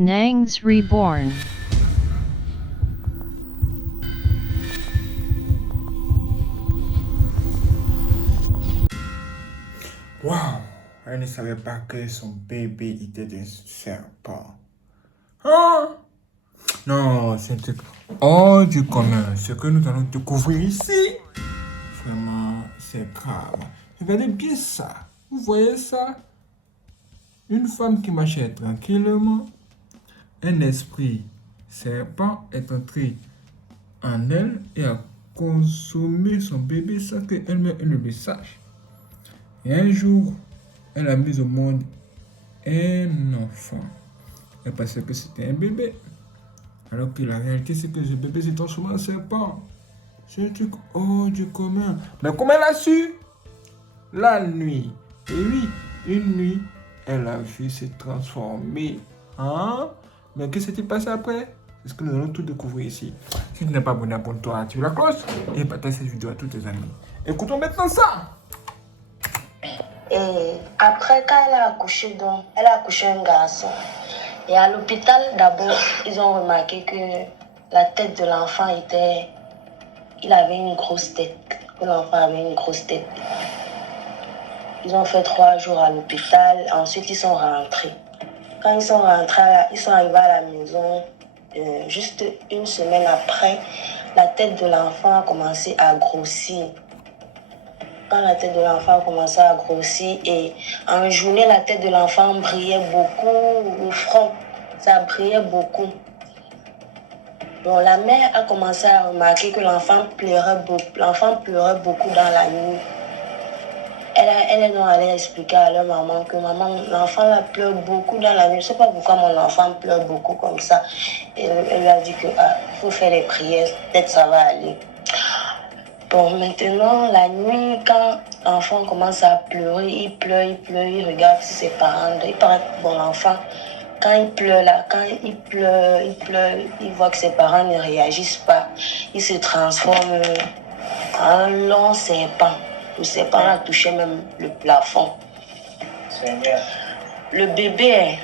Nangs Reborn. Waouh, elle ne savait pas que son bébé était un serpent. Ah! Non, c'est un truc hors du commun. Ce que nous allons découvrir ici, vraiment, c'est grave. Regardez bien ça. Vous voyez ça? Une femme qui marchait tranquillement, un esprit serpent est entré en elle et a consommé son bébé sans qu'elle-même ne le sache. Et un jour, elle a mis au monde un enfant. Elle pensait que c'était un bébé. Alors que la réalité, c'est que ce bébé s'est transformé en serpent. C'est un truc hors du commun. Mais comment elle a su? La nuit. Et oui, une nuit, elle a vu se transformer. Hein? Mais qu'est-ce qui s'est passé après? C'est ce que nous allons tout découvrir ici. Si tu n'es pas abonné, abonne-toi, active la cloche et partage cette vidéo à tous tes amis. Écoutons maintenant ça. Et après, quand elle a accouché, donc, elle a accouché un garçon. Et à l'hôpital, d'abord, ils ont remarqué que la tête de l'enfant était... Il avait une grosse tête. Que l'enfant avait une grosse tête. Ils ont fait 3 jours à l'hôpital. Ensuite, ils sont rentrés. Quand ils sont rentrés, ils sont arrivés à la maison. Juste une semaine après, la tête de l'enfant a commencé à grossir. Quand la tête de l'enfant a commencé à grossir et en journée, la tête de l'enfant brillait beaucoup, le front, ça brillait beaucoup. Donc la mère a commencé à remarquer que l'enfant pleurait beaucoup dans la nuit. Elle est donc allée expliquer à leur maman que maman, l'enfant là pleure beaucoup dans la nuit. Je ne sais pas pourquoi mon enfant pleure beaucoup comme ça. Et elle lui a dit que faut faire les prières, peut-être ça va aller. Bon, maintenant, la nuit, quand l'enfant commence à pleurer, il pleure, il regarde ses parents. Il paraît que bon, l'enfant, quand il pleure là, il voit que ses parents ne réagissent pas. Il se transforme en un long serpent. Le serpent a touché même le plafond. Seigneur. Le bébé,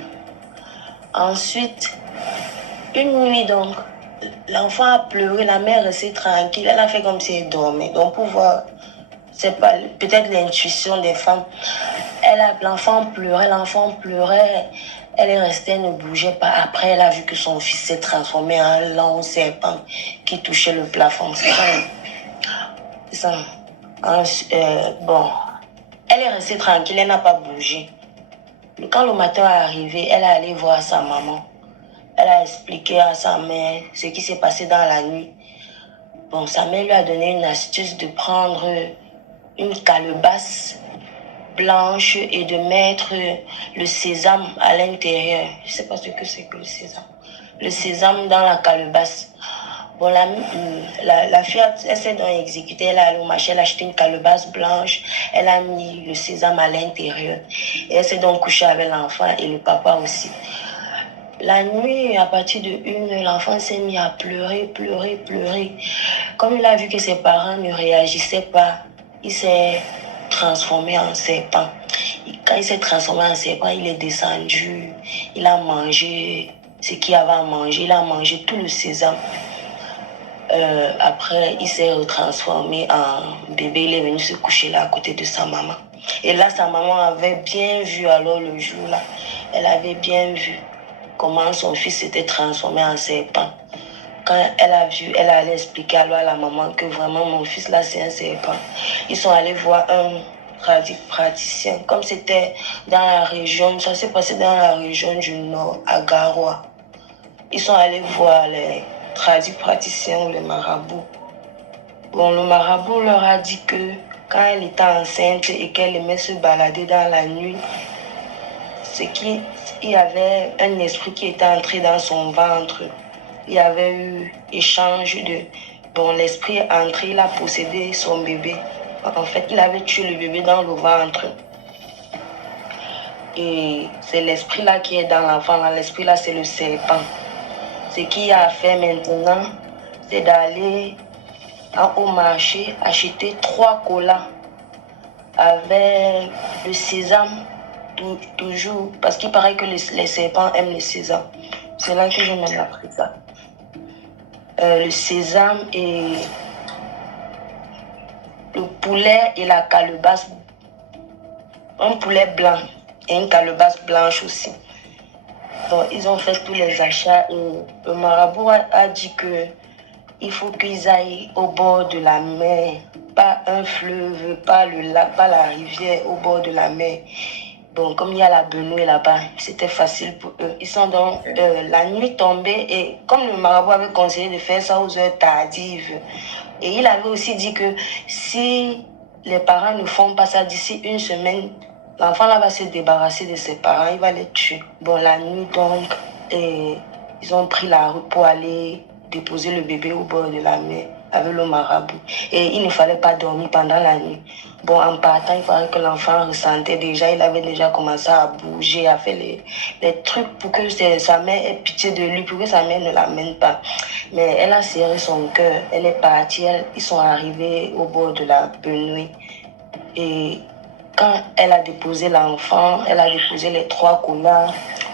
ensuite, une nuit donc, l'enfant a pleuré, la mère restait tranquille, elle a fait comme si elle dormait. Donc pour voir, c'est pas peut-être l'intuition des femmes. L'enfant pleurait, elle est restée, elle ne bougeait pas. Après, elle a vu que son fils s'est transformé en un long serpent qui touchait le plafond. C'est ça. Bon, elle est restée tranquille, elle n'a pas bougé. Quand le matin est arrivé, elle est allée voir sa maman. Elle a expliqué à sa mère ce qui s'est passé dans la nuit. Bon, sa mère lui a donné une astuce de prendre une calebasse blanche et de mettre le sésame à l'intérieur. Je ne sais pas ce que c'est que le sésame. Le sésame dans la calebasse. Bon, la fille, elle s'est donc exécutée. Elle est allée au marché, elle a acheté une calebasse blanche. Elle a mis le sésame à l'intérieur. Et elle s'est donc couchée avec l'enfant et le papa aussi. La nuit, à partir de 1h, l'enfant s'est mis à pleurer. Comme il a vu que ses parents ne réagissaient pas, il s'est transformé en serpent. Quand il s'est transformé en serpent, il est descendu, il a mangé ce qu'il avait à manger, il a mangé tout le sésame. Après, il s'est retransformé en bébé, il est venu se coucher là à côté de sa maman. Et là, sa maman avait bien vu alors le jour là, elle avait bien vu comment son fils s'était transformé en serpent. Quand elle a vu, elle allait expliquer alors à la maman que vraiment mon fils là c'est un serpent. Ils sont allés voir un praticien. Comme c'était dans la région, ça s'est passé dans la région du Nord, à Garoua. Ils sont allés voir les praticiens ou les marabouts. Bon, le marabout leur a dit que quand elle était enceinte et qu'elle aimait se balader dans la nuit, c'est qu'il y avait un esprit qui était entré dans son ventre. Il y avait eu échange de... Bon, l'esprit est entré, il a possédé son bébé. En fait, il avait tué le bébé dans le ventre. Et c'est l'esprit là qui est dans l'enfant. L'esprit là, c'est le serpent. Ce qu'il a fait maintenant, c'est d'aller au marché acheter 3 colas avec le sésame. Toujours, parce qu'il paraît que les serpents aiment le sésame. C'est là que j'ai même appris ça. Le sésame et le poulet et la calebasse. Un poulet blanc et une calebasse blanche aussi. Donc, ils ont fait tous les achats et le marabout a dit que il faut qu'ils aillent au bord de la mer, pas un fleuve, pas le lac, pas la rivière, au bord de la mer. Bon, comme il y a la Benoué là-bas, c'était facile pour eux. Ils sont donc la nuit tombée et comme le marabout avait conseillé de faire ça aux heures tardives, et il avait aussi dit que si les parents ne font pas ça d'ici une semaine, l'enfant là va se débarrasser de ses parents, il va les tuer. Bon, la nuit donc, ils ont pris la route pour aller déposer le bébé au bord de la mer avec le marabout. Et il ne fallait pas dormir pendant la nuit. Bon, en partant, il paraît que l'enfant ressentait déjà, il avait déjà commencé à bouger, à faire les trucs pour que sa mère ait pitié de lui, pour que sa mère ne l'amène pas. Mais elle a serré son cœur, elle est partie, ils sont arrivés au bord de la Benoué. Et quand elle a déposé l'enfant, elle a déposé les 3 colas,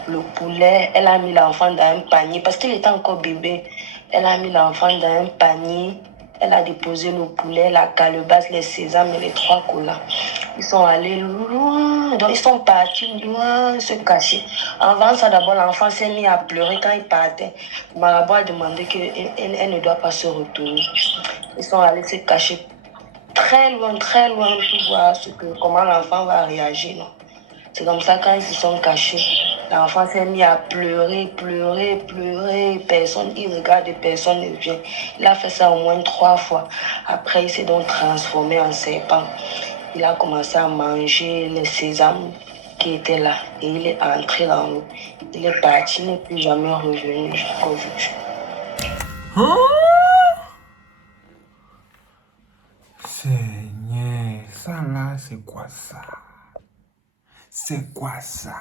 le poulet, elle a mis l'enfant dans un panier parce qu'il était encore bébé. Elle a mis l'enfant dans un panier, elle a déposé le poulet, la calebasse, les sésames et les 3 colas. Ils sont allés loin, donc ils sont partis loin se cacher. Avant ça, d'abord, l'enfant s'est mis à pleurer quand il partait. Le marabout a demandé qu'elle ne doit pas se retourner. Ils sont allés se cacher très loin pour voir comment l'enfant va réagir. Non? C'est comme ça, quand ils se sont cachés, l'enfant s'est mis à pleurer. Personne, il regarde et personne ne vient. Il a fait ça au moins 3 fois. Après, il s'est donc transformé en serpent. Il a commencé à manger les sésames qui étaient là. Et il est entré dans l'eau. Il est parti, il n'est plus jamais revenu jusqu'aujourd'hui. Seigneur, ça là, c'est quoi ça? C'est quoi ça?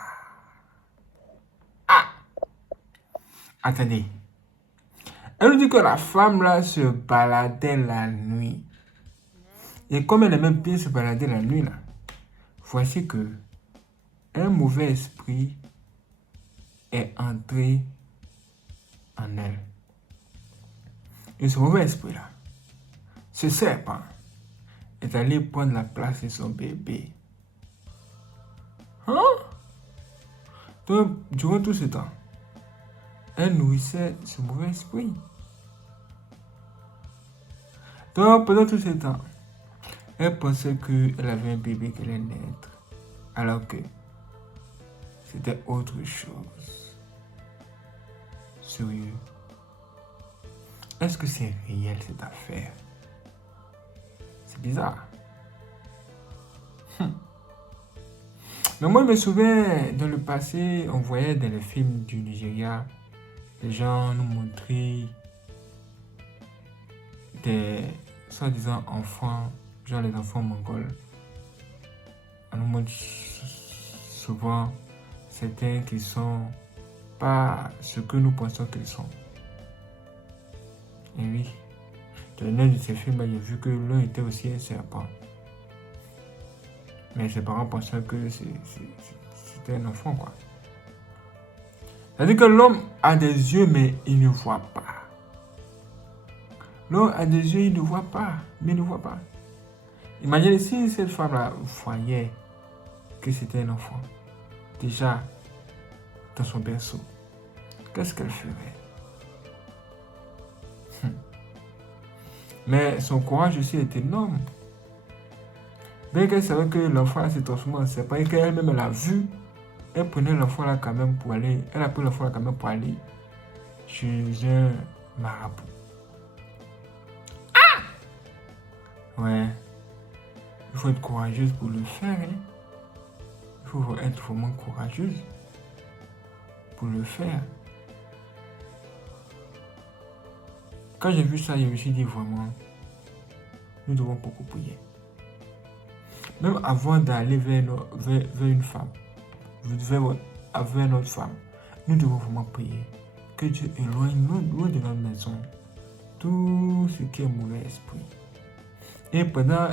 Ah! Attendez. Elle nous dit que la femme là se baladait la nuit. Et comme elle aimait bien se balader la nuit là, voici que un mauvais esprit est entré en elle. Et ce mauvais esprit là, ce serpent, est allé prendre la place de son bébé. Hein? Donc, durant tout ce temps, elle nourrissait ce mauvais esprit. Donc, pendant tout ce temps, elle pensait qu'elle avait un bébé qui allait naître, alors que c'était autre chose. Sérieux. Est-ce que c'est réel cette affaire? C'est bizarre. Mais moi, je me souviens, dans le passé, on voyait dans les films du Nigeria, les gens nous montraient des soi-disant enfants, genre les enfants mongols. On nous montre souvent certains qui sont pas ce que nous pensons qu'ils sont. Et oui, dans l'un de ces films, j'ai vu que l'un était aussi un serpent. Mais ses parents pensaient que c'était un enfant, quoi. C'est-à-dire que l'homme a des yeux, mais il ne voit pas. L'homme a des yeux, il ne voit pas, mais il ne voit pas. Imaginez si cette femme-là voyait que c'était un enfant, déjà dans son berceau, qu'est-ce qu'elle ferait? Mais son courage aussi est énorme. Bien qu'elle savait que l'enfant s'est transformé en serpent et qu'elle-même elle a vu, elle prenait l'enfant là quand même pour aller, elle a pris l'enfant là quand même pour aller chez un marabout. Ah! Ouais. Il faut être courageuse pour le faire. Hein? Il faut être vraiment courageuse pour le faire. Quand j'ai vu ça, je me suis dit vraiment, nous devons beaucoup prier. Même avant d'aller vers une femme, vers notre femme, nous devons vraiment prier. Que Dieu éloigne loin de notre maison tout ce qui est mauvais esprit. Et pendant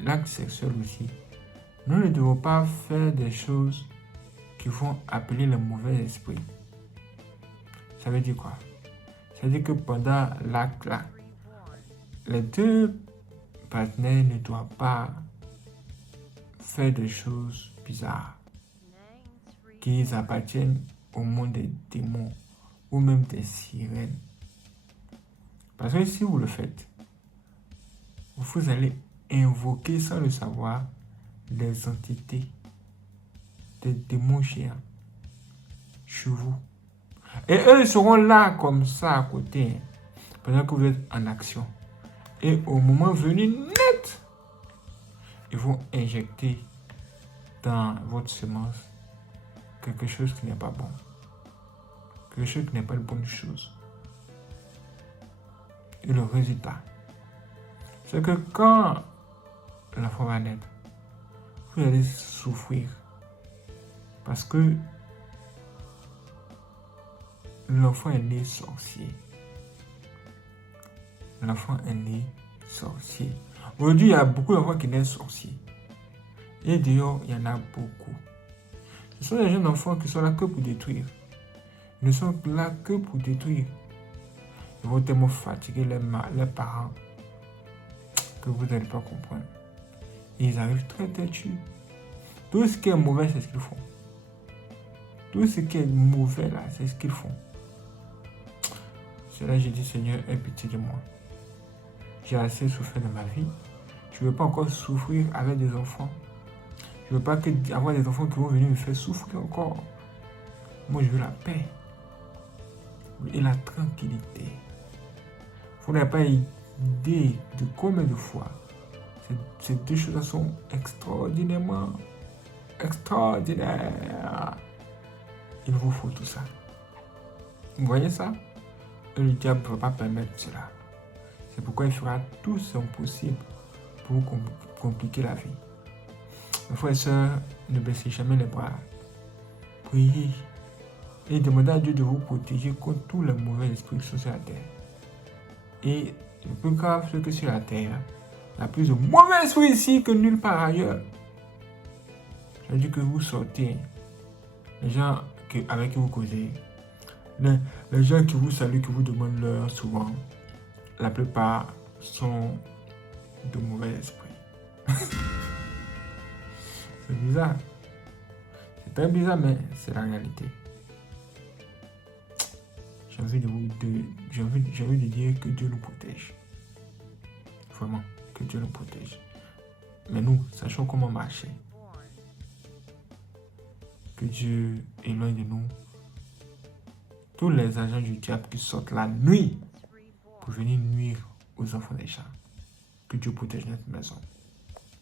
l'acte sexuel aussi, nous ne devons pas faire des choses qui vont appeler le mauvais esprit. Ça veut dire quoi? Ça veut dire que pendant l'acte là, les deux partenaires ne doivent pas faire des choses bizarres qui appartiennent au monde des démons ou même des sirènes. Parce que si vous le faites, vous allez invoquer sans le savoir des entités, des démons géants chez vous. Et eux seront là comme ça à côté, pendant que vous êtes en action. Et au moment venu net, ils vont injecter dans votre semence quelque chose qui n'est pas bon. Quelque chose qui n'est pas une bonne chose. Et le résultat, c'est que quand l'enfant va naître, vous allez souffrir. Parce que l'enfant est né sorcier. L'enfant est né sorcier. Aujourd'hui, il y a beaucoup d'enfants qui naissent sorciers. Et d'ailleurs, il y en a beaucoup. Ce sont des jeunes enfants qui sont là que pour détruire. Ils ne sont là que pour détruire. Ils vont tellement fatiguer les parents que vous n'allez pas comprendre. Et ils arrivent très têtus. Tout ce qui est mauvais, c'est ce qu'ils font. Tout ce qui est mauvais là, c'est ce qu'ils font. C'est là que j'ai dit, Seigneur, aie pitié de moi. J'ai assez souffert de ma vie. Je ne veux pas encore souffrir avec des enfants. Je ne veux pas avoir des enfants qui vont venir me faire souffrir encore. Moi, je veux la paix et la tranquillité. Vous n'avez pas idée de combien de fois ces deux choses sont extraordinairement extraordinaires. Il vous faut tout ça. Vous voyez ça? Et le diable ne peut pas permettre cela. C'est pourquoi il fera tout son possible pour vous compliquer la vie. Mes frères et sœurs, ne baissez jamais les bras. Priez et demandez à Dieu de vous protéger contre tous les mauvais esprits qui sont sur la terre. Et le plus grave, c'est que sur la terre, il y a plus de mauvais esprits ici que nulle part ailleurs. Ça veut dire que vous sortez, les gens avec qui vous causez, les gens qui vous saluent, qui vous demandent l'heure souvent, la plupart sont de mauvais esprits. C'est bizarre. C'est très bizarre, mais c'est la réalité. J'ai envie de dire que Dieu nous protège. Vraiment, que Dieu nous protège. Mais nous, sachons comment marcher. Que Dieu éloigne de nous tous les agents du diable qui sortent la nuit pour venir nuire aux enfants des gens. Que Dieu protège notre maison.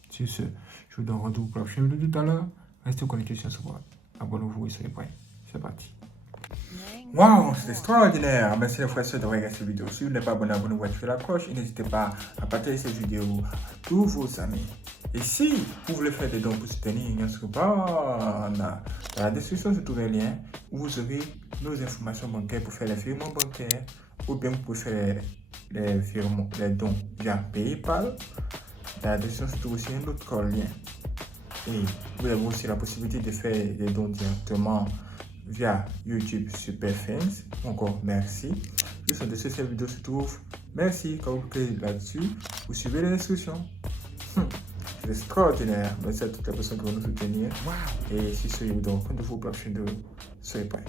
Sur ce, je vous donne rendez-vous pour la prochaine vidéo tout à l'heure. Restez connectés sur ce boîte. Abonnez-vous et soyez prêts. C'est parti. Waouh, c'est extraordinaire. Merci les frères et sœurs d'avoir regardé cette vidéo. Si vous n'êêtes pas abonné, abonnez-vous, activez la cloche et n'hésitez pas à partager cette vidéo à tous vos amis. Et si vous voulez faire des dons pour soutenir dans la description se trouve un lien où vous aurez nos informations bancaires pour faire les virements bancaires ou bien pour faire les dons via PayPal. Dans la description se trouve aussi un autre lien. Et vous avez aussi la possibilité de faire des dons directement via YouTube Super Fans. Encore merci. Juste en dessous de cette vidéo se trouve merci. Quand vous cliquez là-dessus, vous suivez les instructions. C'est extraordinaire. Merci à toutes les personnes qui vont nous soutenir. Wow. Et si ce vous donne compte de vos prochaines vidéos, soyez prêts.